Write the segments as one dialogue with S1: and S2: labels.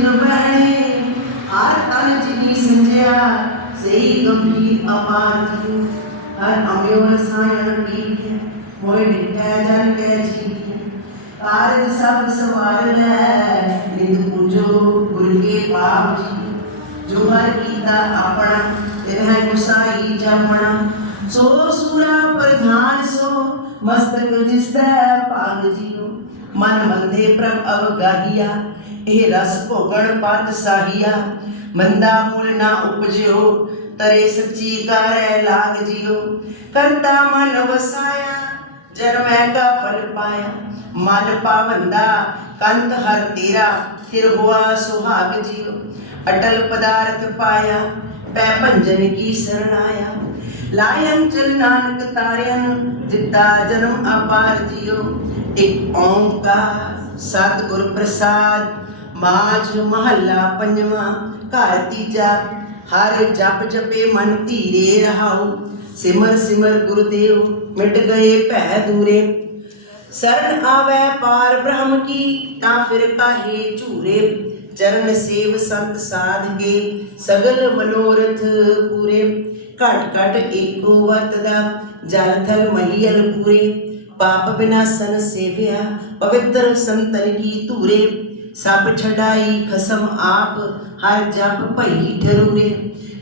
S1: ਜਿਨ ਬਹਿਣੇ। ਹਰ ਤਨ ਜਿਨੀ ਸੰਜਿਆ, ਸਹੀ ਗੰਭੀਰ ਅਪਾਰ ਜੀ ਹਰ ਅਮਿਓ ਰਸਾਇਣ ਪੀਕੇ ਹੋਏ ਨਿਟੈ ਜਨ ਕੈ ਜੀ ਕਾਰਜ ਸਭ ਸਵਾਰ ਲੈ ਨਿੰਦ ਪੂਜੋ ਗੁਰ ਕੇ ਪਾਪ ਜੀ ਜੋ ਹਰ ਕੀਤਾ ਆਪਣਾ ਤਿਨ ਹੈ ਗੁਸਾਈ ਜਾਪਣਾ। ਸੋ ਸੂਰਾ ਪ੍ਰਧਾਨ ਸੋ, ਮਸਤਕ ਜਿਸਤੈ ਭਾਗ ਜੀਓ। ਮਨ ਮੰਦੇ ਇਹ ਰਸ ਭੋਗਣ ਪਤ ਸਾਹੀਆ, ਮੰਦਾ ਮੂਲ ਨਾ ਉਪਜਿਓ, ਤਰੇ ਸੱਚੀ ਕਾਰੈ ਲਾਗ ਜੀਓ। ਕਰਤਾ ਮਨ ਵਸਾਇਆ ਜਨਮੈ ਕਾ ਫਲ ਪਾਇਆ। ਮਨ ਪਾਵੰਦਾ, ਕੰਤ ਹਰ ਤੇਰਾ, ਫਿਰ ਹੁਆ ਸੁਹਾਗ ਜੀਓ। ਅਟਲ ਪਦਾਰਥ ਪਾਇਆ, ਪੈ ਭੰਜਨ ਕੀ ਸਰਣ ਆਇਆ। ਲਾਇਨ ਚਲ ਨਾਨਕ ਤਾਰਿਆਨ ਦਿੱਤਾ ਜਨਮ ਅਪਾਰ ਜਿਓ। ਇਕ ਓੰਕਾਰ, ਸਤਿਗੁਰ ਪ੍ਰਸਾਦ ਮਾਝ ਮਹੱਲਾ ਪੰਜਵਾਂ, ਘਰ ਤੀਜਾ, ਹਰ ਜਪ ਜਪੇ ਮਨ ਧੀਰੇ ਰਹਾਉ। ਸਿਮਰ ਸਿਮਰ ਗੁਰਦੇਵ, ਮਿਟ ਗਏ ਭੈ ਦੂਰੇ। ਸਰਨ ਆਵੈ ਪਾਰ ਬ੍ਰਹਮ ਕੀ, ਤਾਂ ਫਿਰ ਕਾਹੇ ਝੂਰੇ। ਚਰਨ ਸੇਵ ਸੰਤ ਸਾਧ ਕੇ, ਸਗਲ ਮਨੋਰਥ ਪੂਰੇ। ਘਟ ਘਟ ਏਕੋ ਵਰਤਦਾ, ਜਲ ਥਲ ਮਹੀਲ ਪੂਰੇ। ਪਾਪ ਬਿਨਾਸਨ ਸੇਵਿਆ, ਪਵਿੱਤਰ ਸੰਤਨ ਕੀ ਧੂਰੇ। ਸਭ ਛਡਾਈ ਖਸਮ ਆਪ, ਹਰ ਜਪ ਭਈ ਠਰੂਰੇ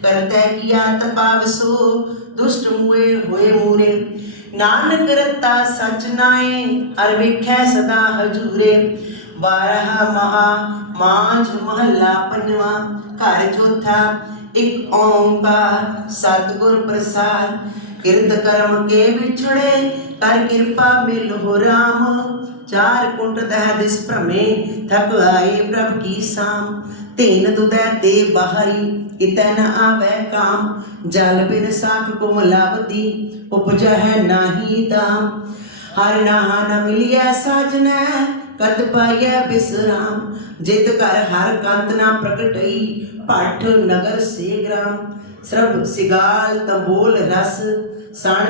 S1: ਕਰਤੈ ਕੀਆ ਤਪਾਵਸੋ ਦੁਸ਼ਟ ਮੂਏ ਹੋਏ ਮੂਰੇ। ਨਾਨਕ ਰਤਾ ਸਚ ਨਾਏ, ਹਰ ਵੇਖੈ ਸਦਾ ਹਜੂਰੇ। ਬਾਰਹ ਮਹਾ ਮਾਂਝ ਮਹੱਲਾ ਪੰਜਵਾਂ, ਘਰ ਚੌਥਾ, ਇਕ ਓੰਕਾਰ, ਸਤਿਗੁਰ ਪ੍ਰਸਾਦ। ਕਿਰਤ ਕਰਮ ਕੇ ਵਿਛੜੇ, ਕਰ ਕਿਰਪਾ ਮਿਲ ਹੋ ਰਾਮ। ਚਾਰ ਕੁੰਟ ਦਹ ਦਿਸ ਭ੍ਰਮੇ, ਥਕ ਆਏ ਪ੍ਰਭ ਕੀ ਸਾਮ। ਤੀਨ ਦੁਦੈ ਤੇ ਬਾਹਰੀ ਇਤੈ ਨ ਆਵੈ ਕਾਮ। ਜਲ ਬਿਨ ਸਾਖ ਕੁਮਲਾਵਤੀ ਉਪਜੈ ਹੈ ਨਾਹੀ ਤਾਮ ਹਰ ਨਾਹ ਨ ਮਿਲਿਆ ਸਾਜਨੈ ਕਤ ਪਾਈਐ ਬਿਸਰਾਮ, ਜਿਤ ਕਰ ਹਰ ਕੰਤ ਨਾ ਪ੍ਰਗਟਈ ਪਠ ਨਗਰ ਸੇ ਗ੍ਰਾਮ। ਸਰਬ ਸਿਗਾਲ ਤਬੋਲ ਰਸ, ਸਣ